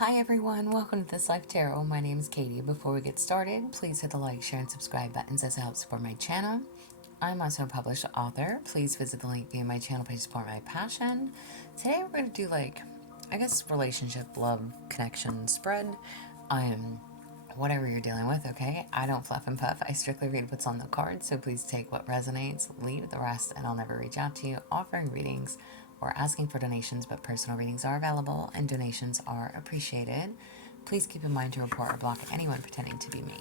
Hi everyone, welcome to This Life Tarot. My name is Katie. Before we get started, please hit the like, share, and subscribe buttons as it helps support my channel. I'm also a published author. Please visit the link via my channel page to support my passion. Today we're going to do relationship, love, connection, spread. Whatever you're dealing with, okay? I don't fluff and puff. I strictly read what's on the card, so please take what resonates, leave the rest, and I'll never reach out to you offering readings or asking for donations, but personal readings are available and donations are appreciated. Please keep in mind to report or block anyone pretending to be me.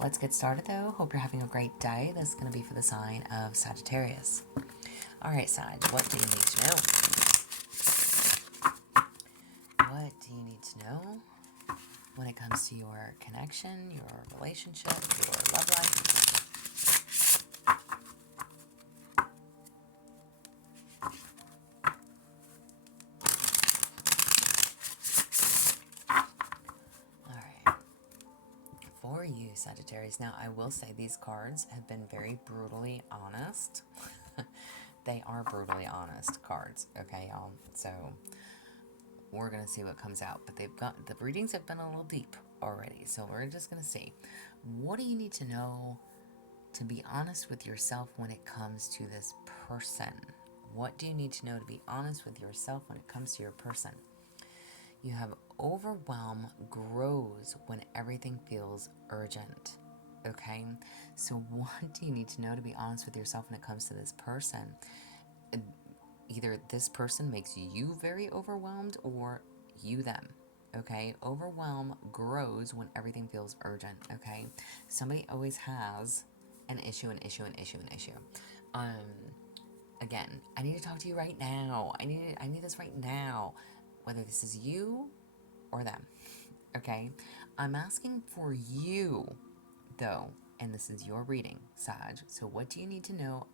Let's get started though. Hope you're having a great day. This is going to be for the sign of Sagittarius. Alright, Sag, what do you need to know? What do you need to know when it comes to your connection, your relationship, your love life? Alright. For you, Sagittarius. Now, I will say these cards have been very brutally honest. They are brutally honest cards, okay, y'all? So, we're going to see what comes out. But the readings have been a little deep already. So, we're just going to see. What do you need to know to be honest with yourself when it comes to this person? What do you need to know to be honest with yourself when it comes to your person? You have overwhelm grows when everything feels urgent. Okay? So what do you need to know to be honest with yourself when it comes to this person? Either this person makes you very overwhelmed or you them. Okay? Overwhelm grows when everything feels urgent. Okay? Somebody always has an issue. Again, I need to talk to you right now. I need this right now. Whether this is you or them. Okay? I'm asking for you, though, and this is your reading, Sag. So what do you need to know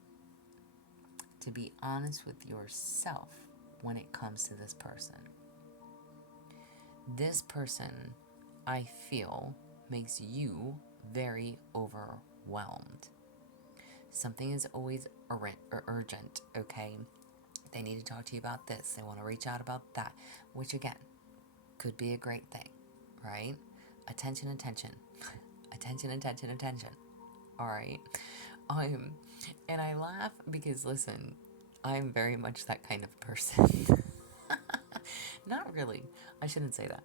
to be honest with yourself when it comes to this person? This person, I feel, makes you very overwhelmed. Something is always urgent, okay? They need to talk to you about this. They want to reach out about that, which again, could be a great thing, right? Attention. Attention. All right. And I laugh because, listen, I'm very much that kind of person. Not really. I shouldn't say that.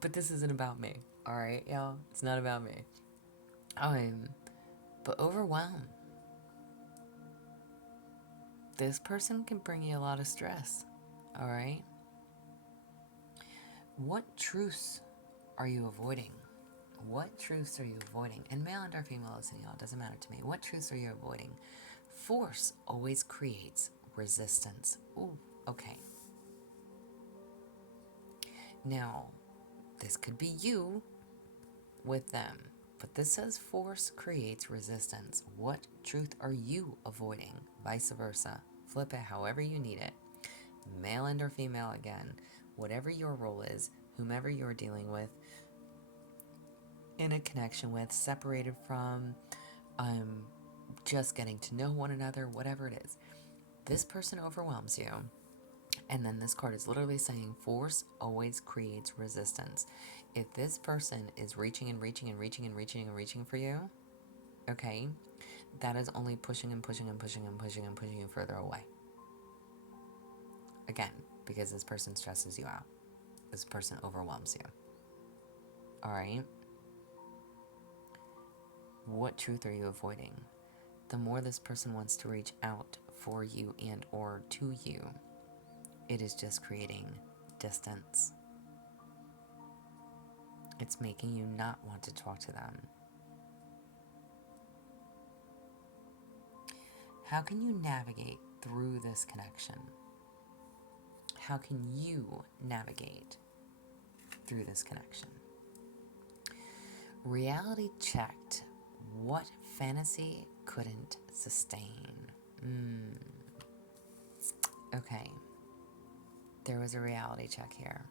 But this isn't about me. All right, y'all? It's not about me. But overwhelmed. This person can bring you a lot of stress. All right? What truths are you avoiding? What truths are you avoiding? And male and or female, listen, y'all, it doesn't matter to me. What truths are you avoiding? Force always creates resistance. Ooh, okay. Now, this could be you with them, but this says force creates resistance. What truth are you avoiding? Vice versa. Flip it however you need it. Male and or female again. Whatever your role is, whomever you're dealing with, in a connection with, separated from, just getting to know one another, whatever it is. This person overwhelms you. And then this card is literally saying force always creates resistance. If this person is reaching for you, okay, that is only pushing you further away. Again, because this person stresses you out. This person overwhelms you. All right? What truth are you avoiding? The more this person wants to reach out for you and or to you, it is just creating distance. It's making you not want to talk to them. How can you navigate through this connection? How can you navigate through this connection? Reality checked. What fantasy couldn't sustain? Okay. There was a reality check here.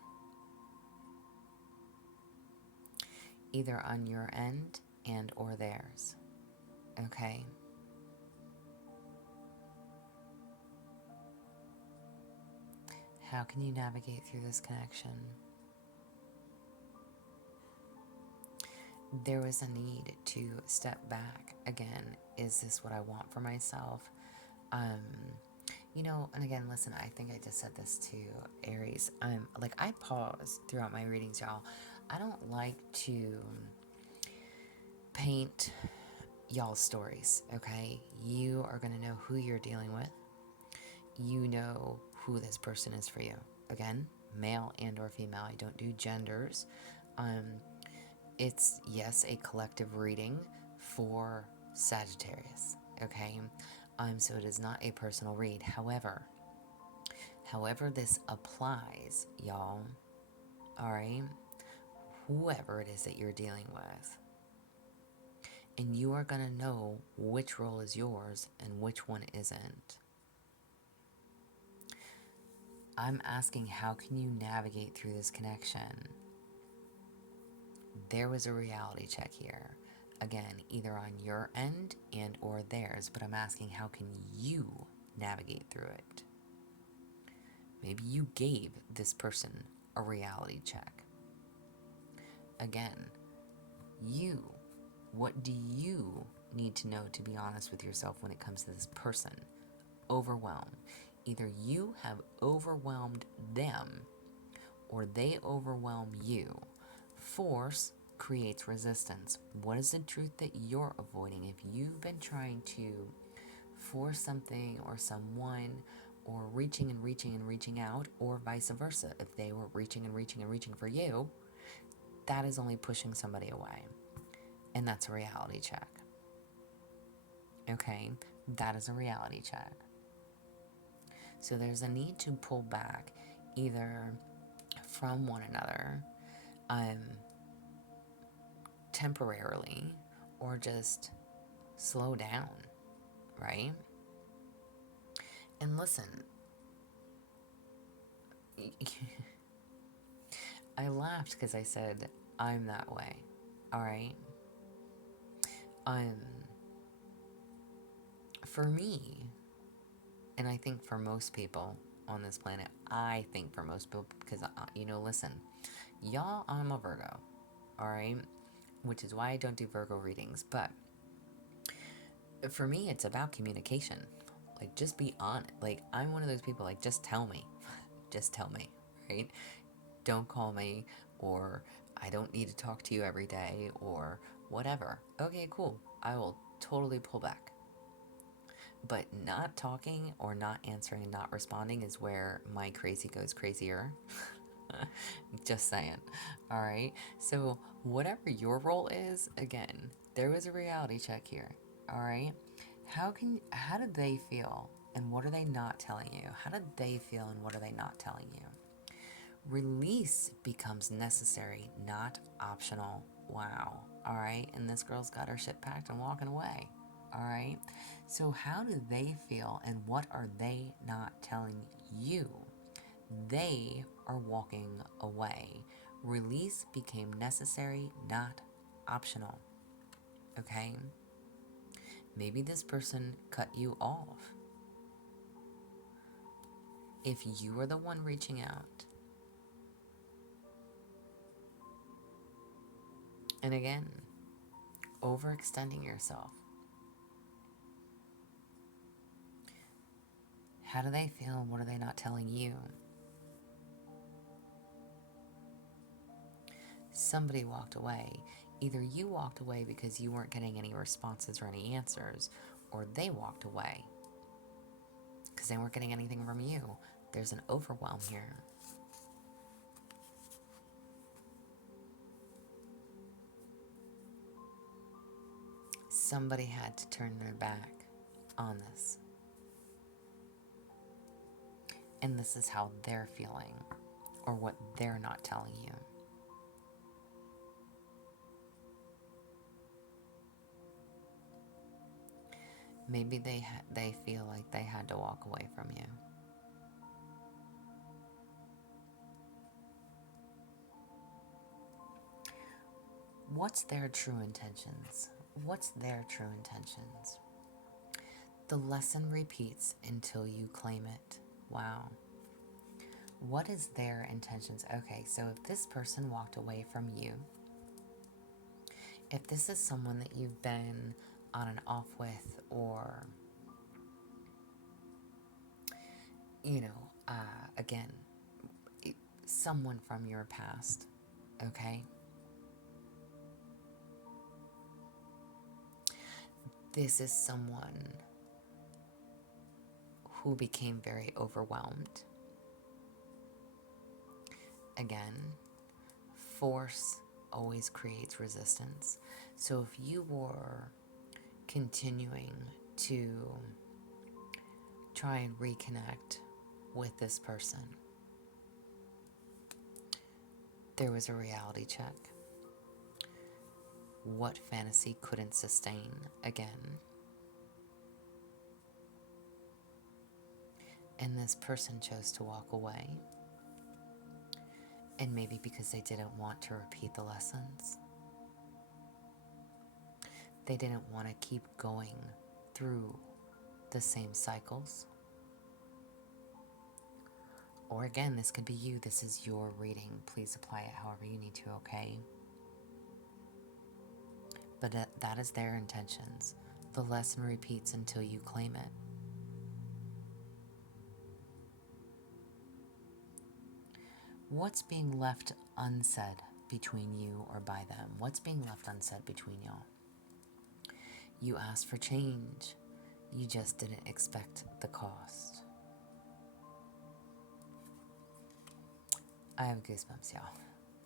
Either on your end and or theirs. Okay? How can you navigate through this connection? there was a need to step back. Again, is this what I want for myself? Um, and again, listen, I think I just said this to Aries. Like, I pause throughout my readings, y'all. I don't like to paint y'all's stories, okay? You are going to know who you're dealing with. You know who this person is for you. Again, male and or female. I don't do genders. It's, yes, a collective reading for Sagittarius, okay? So it is not a personal read. However this applies, y'all, all right? Whoever it is that you're dealing with, and you are going to know which role is yours and which one isn't. I'm asking, how can you navigate through this connection? There was a reality check here. Again, either on your end and or theirs, but I'm asking, how can you navigate through it? Maybe you gave this person a reality check. Again, what do you need to know to be honest with yourself when it comes to this person? Overwhelm. Either you have overwhelmed them or they overwhelm you. Force creates resistance. What is the truth that you're avoiding? If you've been trying to force something or someone, or reaching and reaching and reaching out, or vice versa, if they were reaching and reaching and reaching for you, that is only pushing somebody away. And that's a reality check. Okay? That is a reality check. So there's a need to pull back either from one another, temporarily, or just slow down, right? And listen, I laughed because I said, I'm that way, all right? For me, and I think for most people on this planet, I think for most people, because, listen, y'all, I'm a Virgo, all right? Which is why I don't do Virgo readings, but for me, it's about communication. Like, just be honest. Like, I'm one of those people, like, just tell me. Just tell me, right? Don't call me, or I don't need to talk to you every day, or whatever. Okay, cool. I will totally pull back. But not talking or not answering and not responding is where my crazy goes crazier. Just saying. All right. So whatever your role is, again, there was a reality check here. All right. How did they feel and what are they not telling you? How did they feel and what are they not telling you? Release becomes necessary, not optional. Wow. All right. And this girl's got her shit packed and walking away. All right. So how do they feel and what are they not telling you? They are walking away. Release became necessary, not optional. Okay? Maybe this person cut you off. If you are the one reaching out. And again, overextending yourself. How do they feel and what are they not telling you? Somebody walked away. Either you walked away because you weren't getting any responses or any answers, or they walked away because they weren't getting anything from you. There's an overwhelm here. Somebody had to turn their back on this. And this is how they're feeling, or what they're not telling you. Maybe they feel like they had to walk away from you. What's their true intentions? What's their true intentions? The lesson repeats until you claim it. Wow. What is their intentions? Okay, so if this person walked away from you, If this is someone that you've been on and off with, or, you know, again, someone from your past, okay? This is someone who became very overwhelmed. Again, force always creates resistance. So if you were continuing to try and reconnect with this person, there was a reality check. What fantasy couldn't sustain again? And this person chose to walk away. And maybe because they didn't want to repeat the lessons. They didn't want to keep going through the same cycles. Or again, this could be you. This is your reading. Please apply it however you need to, okay? But that is their intentions. The lesson repeats until you claim it. What's being left unsaid between you or by them? What's being left unsaid between y'all? You asked for change. You just didn't expect the cost. I have goosebumps, y'all.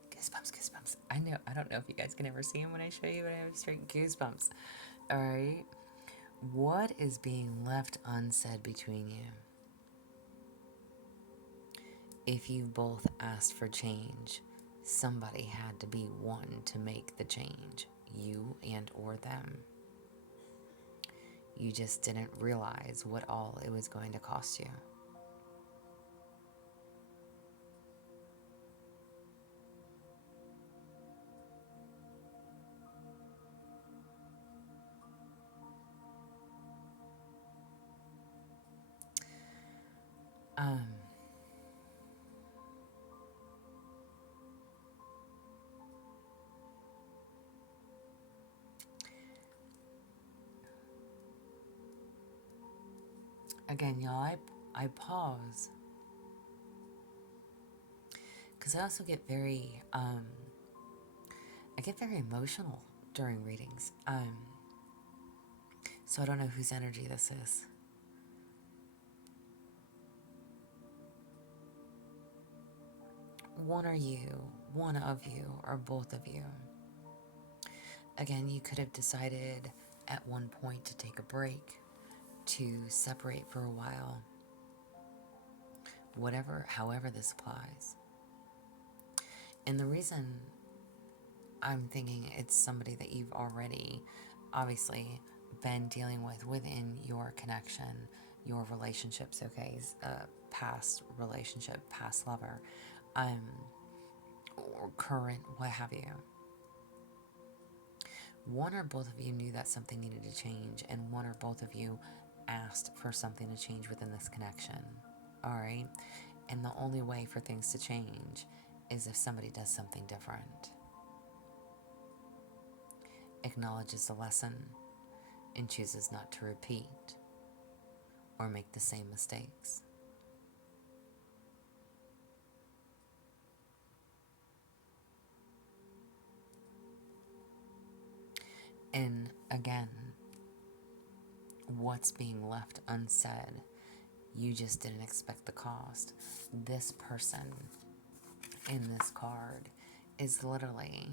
Goosebumps, goosebumps. I don't know if you guys can ever see them when I show you, but I have straight goosebumps. All right. What is being left unsaid between you? If you both asked for change, somebody had to be one to make the change, you and or them. You just didn't realize what all it was going to cost you. Again, y'all, I pause because I also get very emotional during readings. So I don't know whose energy this is. One of you, or both of you. Again, you could have decided at one point to take a break, to separate for a while. However this applies. And the reason I'm thinking it's somebody that you've already obviously been dealing with within your connection, your relationships, okay, past relationship, past lover, or current, what have you. One or both of you knew that something needed to change, and one or both of you asked for something to change within this connection. All right? And the only way for things to change is if somebody does something different. Acknowledges the lesson and chooses not to repeat or make the same mistakes. And again, what's being left unsaid, you just didn't expect the cost. This person in this card is literally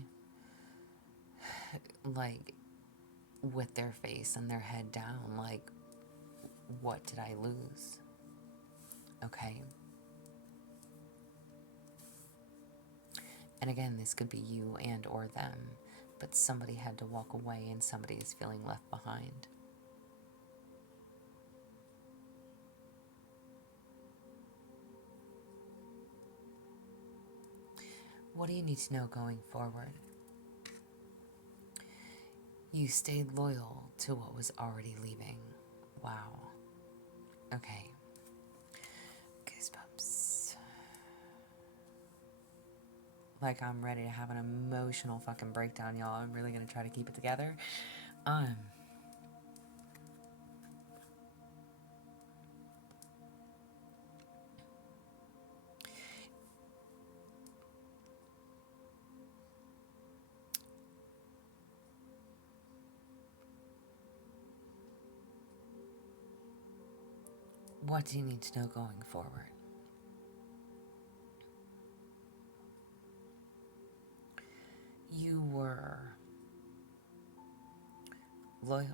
like with their face and their head down, like, what did I lose? Okay. And again, this could be you and or them, but somebody had to walk away and somebody is feeling left behind. What do you need to know going forward? You stayed loyal to what was already leaving. Wow. Okay. Goosebumps. like I'm ready to have an emotional fucking breakdown, y'all. I'm really gonna try to keep it together. Um, what do you need to know going forward? You were loyal.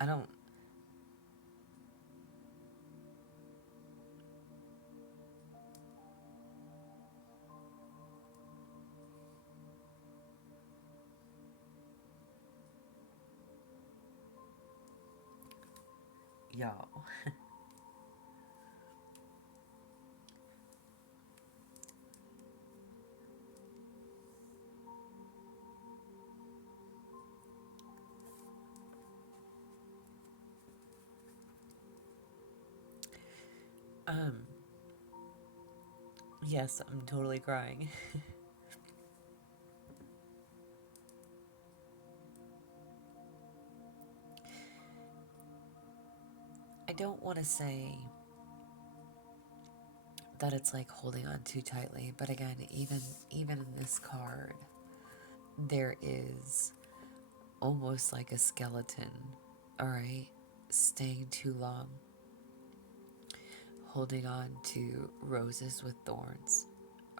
I don't. Y'all. Um, yes, I'm totally crying. I don't want to say that it's like holding on too tightly, but again, even in this card, there is almost like a skeleton, all right, staying too long, holding on to roses with thorns,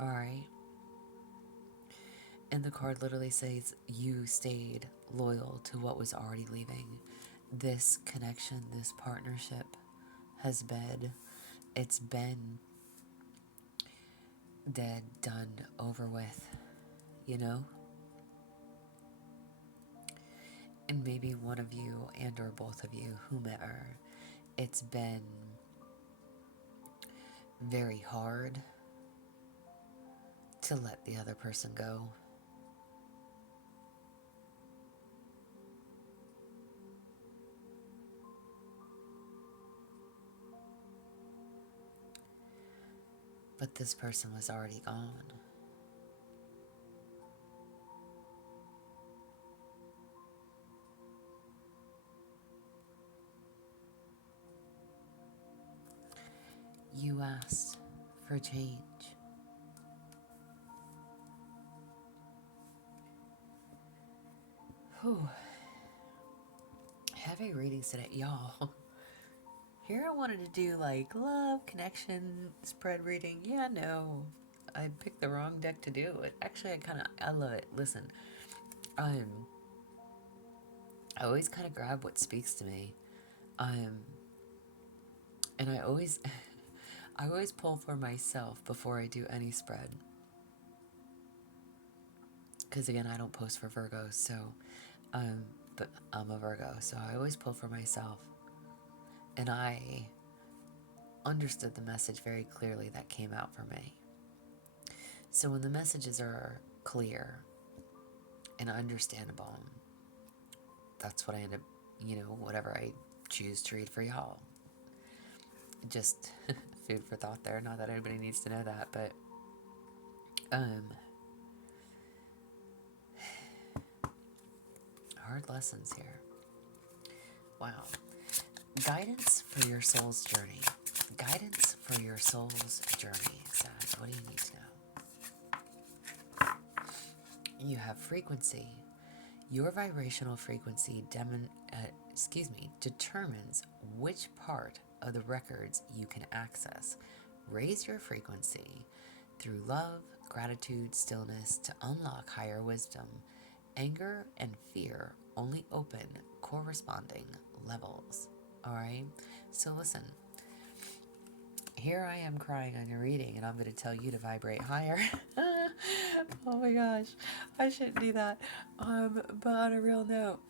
all right. And the card literally says you stayed loyal to what was already leaving. This connection, this partnership has been, it's been dead, done, over with, you know? And maybe one of you and or both of you, whomever, it's been very hard to let the other person go. But this person was already gone. You asked for change. Whew. Heavy readings today, y'all. Here I wanted to do like love, connection, spread reading. Yeah, no. I picked the wrong deck to do it. Actually, I love it. Listen, I always kind of grab what speaks to me. And I always, I always pull for myself before I do any spread. Because again, I don't post for Virgos, so, but I'm a Virgo, so I always pull for myself. And I understood the message very clearly that came out for me. So when the messages are clear and understandable, that's what I end up, whatever I choose to read for y'all. Just food for thought there. Not that anybody needs to know that, but hard lessons here. Wow. Guidance for your soul's journey. Guidance for your soul's journey, Sag. What do you need to know? You have frequency. Your vibrational frequency determines which part of the records you can access. Raise your frequency through love, gratitude, stillness to unlock higher wisdom. Anger and fear only open corresponding levels. Alright? So listen. Here I am crying on your reading, and I'm going to tell you to vibrate higher. Oh my gosh. I shouldn't do that. But on a real note,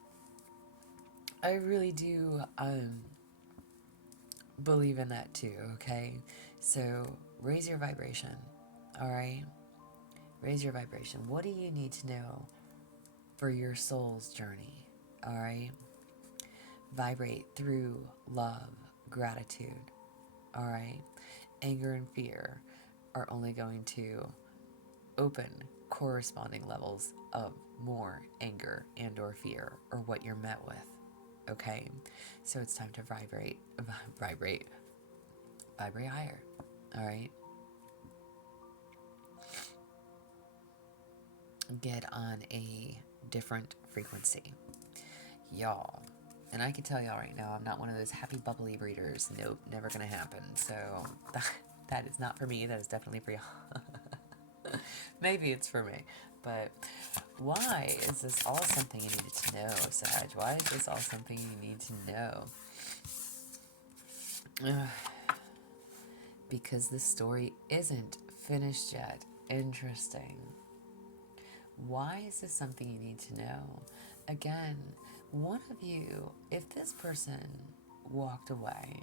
I really do believe in that too, okay? So raise your vibration, alright? Raise your vibration. What do you need to know for your soul's journey, alright? Vibrate through love, gratitude, alright? Anger and fear. are only going to open corresponding levels of more anger and or fear, or what you're met with. Okay, so it's time to vibrate higher. All right, get on a different frequency, y'all. And I can tell y'all right now, I'm not one of those happy bubbly readers. Nope, never gonna happen. So that is not for me. That is definitely for y'all. Maybe it's for me. But why is this all something you needed to know, Sag? Why is this all something you need to know? Because the story isn't finished yet. Interesting. Why is this something you need to know? Again, one of you, if this person walked away,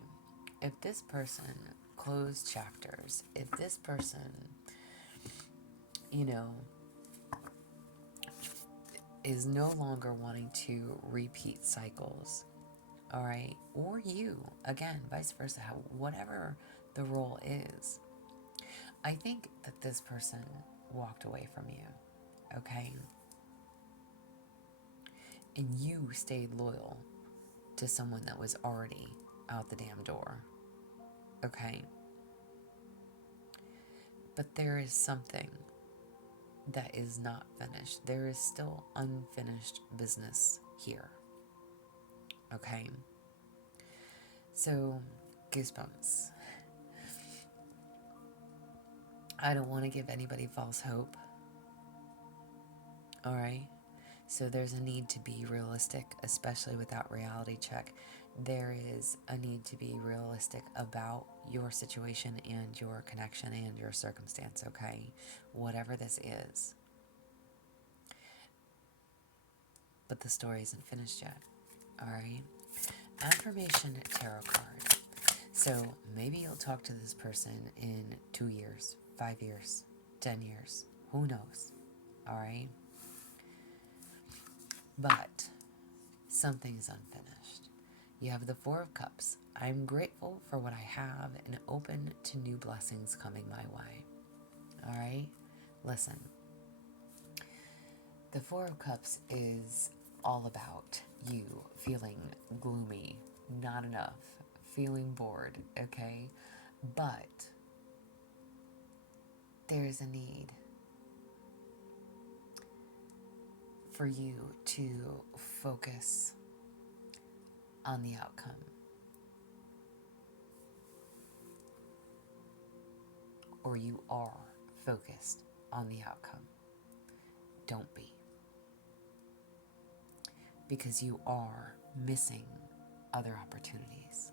if this person closed chapters, if this person, is no longer wanting to repeat cycles, all right? Or you, again, vice versa, whatever the role is. I think that this person walked away from you, okay? And you stayed loyal to someone that was already out the damn door, okay? But there is something that is not finished. There is still unfinished business here, okay? So, goosebumps. I don't want to give anybody false hope, all right? So there's a need to be realistic, especially without reality check. There is a need to be realistic about your situation and your connection and your circumstance, okay? Whatever this is. But the story isn't finished yet, all right? Affirmation tarot card. So maybe you'll talk to this person in 2 years, 5 years, 10 years. Who knows, all right? But something's unfinished. You have the Four of Cups. I'm grateful for what I have and open to new blessings coming my way. All right? Listen. The Four of Cups is all about you feeling gloomy, not enough, feeling bored, okay? But there's a need for you to focus on the outcome. Or you are focused on the outcome. Don't be. Because you are missing other opportunities.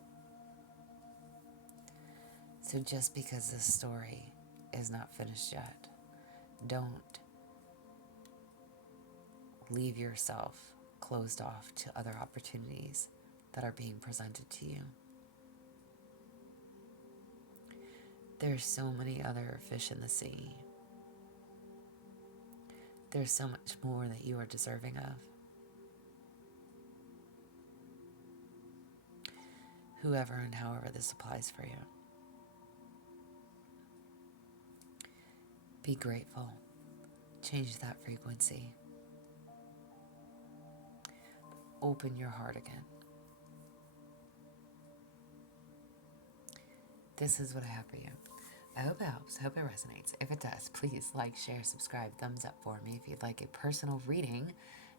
So just because this story is not finished yet, don't leave yourself closed off to other opportunities that are being presented to you. There's so many other fish in the sea. There's so much more that you are deserving of. Whoever and however this applies for you. Be grateful. Change that frequency. Open your heart again. This is what I have for you. I hope it helps. I hope it resonates. If it does, please like, share, subscribe, thumbs up for me. If you'd like a personal reading,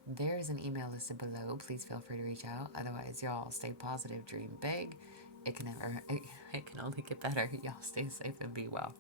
there's an email listed below. Please feel free to reach out. Otherwise, y'all stay positive, dream big. It can only get better. Y'all stay safe and be well.